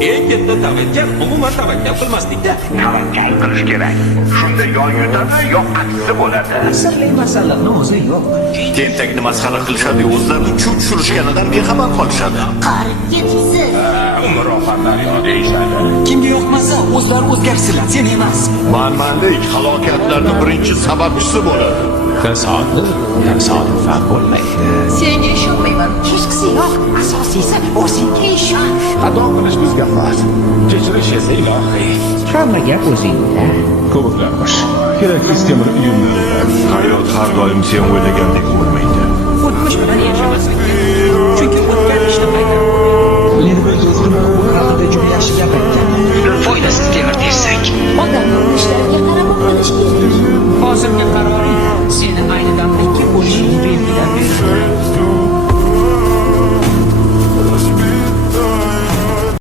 Eng katta tavakkal umuman tavakkal qilmaslikda. Tavakkal qilish kerak. Shunda yo yutadi, yo aksi bo'ladi. Sirli masalalarni o'zi yo'q. Tentakni masxara qilishadi, o'zlarini chuv tushirishganidan bexabar qolishadi. Qarib ketibsiz. Umrofatlar yo deyishadi. Kimga yoqmasa o'zlari o'zgarsinlar, sen emas. Manmanlik halokatlarning birinchi sababchisi bo'ladi. Tasodifan bo'lmaydi. Senga ishonmayman. Hechqisi yo'q. Asosiysi o'zingga ishon. Xato qilish bizga xos. Kechirish esa ilohiy. Hamma gap o'zingda. Ko'rglarmish. Kerakli temir uyumlar. Hayot har doim sen o'ylagandek bo'lmaydi. O'tmish bilan yashamaslik